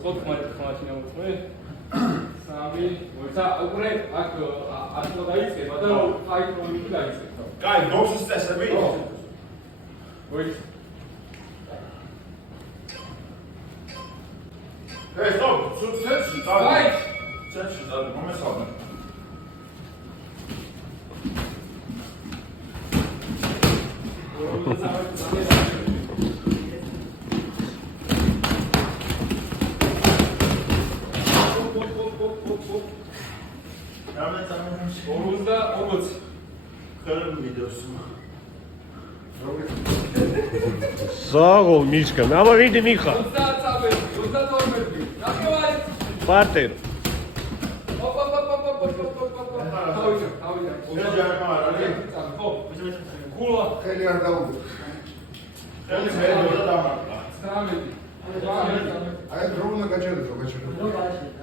Сколько хватит мы? Сами, вот так, уже, откуда даете, потом хайп не даете. Кай, докс стеса бить. Ой. Эй, стоп, что ты Давай. Цепси, момент сам. Орузда, орuz. Кэрэн видеос. Сагол Мишка, აბა ვიდი მიხა 32 მეტრი. ნახევარი. პარტერ გულა. ხელი არ დაუგო. ხელი მე და დამართა. 19. აი დროუნა გაჩერდა.